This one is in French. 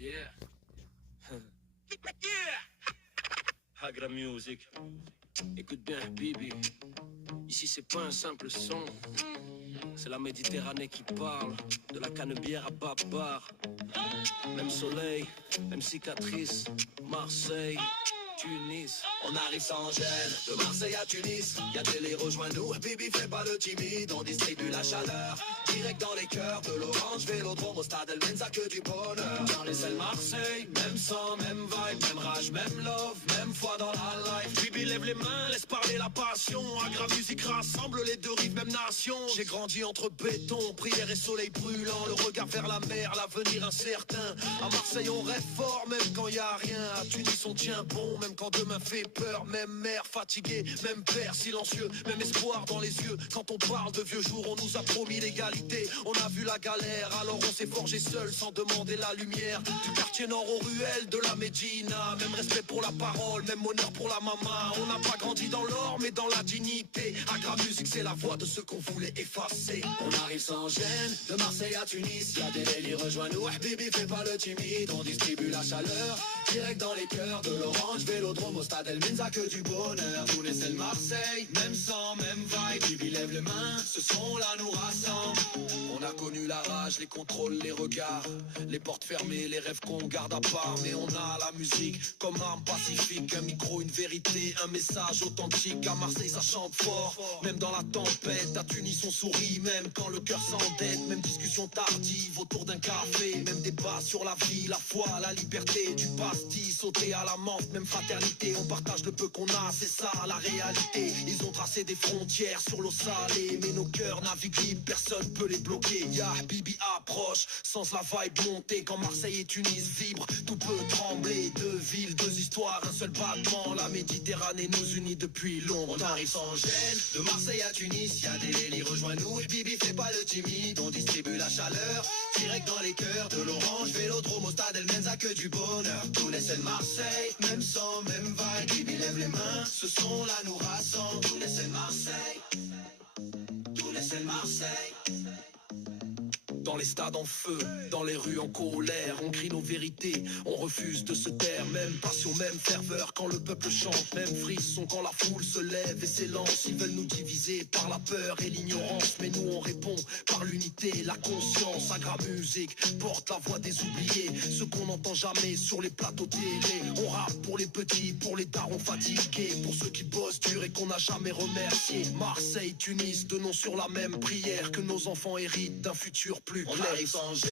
Yeah. Hagra Music. Écoute bien, Bibi. Ici, c'est pas un simple son. C'est la Méditerranée qui parle. De la canebière à Babar. Même soleil, même cicatrice. Marseille, Tunis. On arrive sans gêne, de Marseille à Tunis. Y'a télé, rejoins-nous, Bibi fais pas le timide. On distribue la chaleur, direct dans les cœurs. De l'Orange, Vélodrome au stade El Menza, que du bonheur. Dans les ailes Marseille, même sang, même vibe. Même rage, même love, même foi dans la life. Bibi lève les mains, laisse parler la passion. Agra Music rassemble les deux rives, même nation. J'ai grandi entre béton, prière et soleil brûlant. Le regard vers la mer, l'avenir incertain. À Marseille on rêve fort, même quand y a rien. À Tunis on tient bon, même quand demain fait peur. Même mère fatiguée, même père silencieux. Même espoir dans les yeux. Quand on parle de vieux jours, on nous a promis l'égalité. On a vu la galère, alors on s'est forgé seul sans demander la lumière. Du quartier nord aux ruelles de la Médina. Même respect pour la parole, même honneur pour la maman. On n'a pas grandi dans l'or, mais dans la dignité. Agra Music, c'est la voix de ceux qu'on voulait effacer. On arrive sans gêne, de Marseille à Tunis. Y'a des délires, rejoins-nous, Bibi fais pas le timide. On distribue la chaleur, direct dans les cœurs. De l'Orange, Vélodrome au stade El Menza, que du bonheur. Tous les ailes Marseille, même sang, même vibe. Bibi lève les mains, ce son-là nous rassemble. On a connu la rage, les contrôles, les regards. Les portes fermées, les rêves qu'on garde à part. Mais on a la musique comme arme pacifique. Un micro, une vérité, un message authentique. À Marseille ça chante fort, même dans la tempête. À Tunis on sourit, même quand le cœur s'endette. Même discussion tardive autour d'un café. Même débat sur la vie, la foi, la liberté. Du pastis, sauté à la menthe, même fraternité. On partage le peu qu'on a, c'est ça la réalité. Ils ont tracé des frontières sur l'eau salée. Mais nos cœurs naviguent libres, personne peut les bloquer. Ya Bibi approche, sans la vibe montée. Quand Marseille et Tunis vibrent, tout peut trembler. Deux villes, deux histoires, un seul battement. La Méditerranée nous unit depuis longtemps. On arrive sans gêne, de Marseille à Tunis. Y'a des délires, rejoins-nous, Bibi fais pas le timide. On distribue la chaleur, direct dans les cœurs. De l'Orange, Vélodrome au stade El Menza, que du bonheur. Tous les ailes Marseille, même sang, même vibe. Bibi lève les mains, ce son-là nous rassemble. Tous les ailes Marseille, tous les ailes Marseille. Dans les stades en feu, dans les rues en colère, on crie nos vérités, on refuse de se taire. Même passion, même ferveur quand le peuple chante. Même frisson quand la foule se lève et s'élance. Ils veulent nous diviser par la peur et l'ignorance. Mais nous on répond par l'unité, la conscience. Agra Music porte la voix des oubliés, ceux qu'on n'entend jamais sur les plateaux télé. On rappe pour les petits, pour les darons fatigués, pour ceux qui bossent dur et qu'on n'a jamais remercié. Marseille, Tunis, deux noms sur la même prière. Que nos enfants héritent d'un futur plus On clair. arrive sans gêne,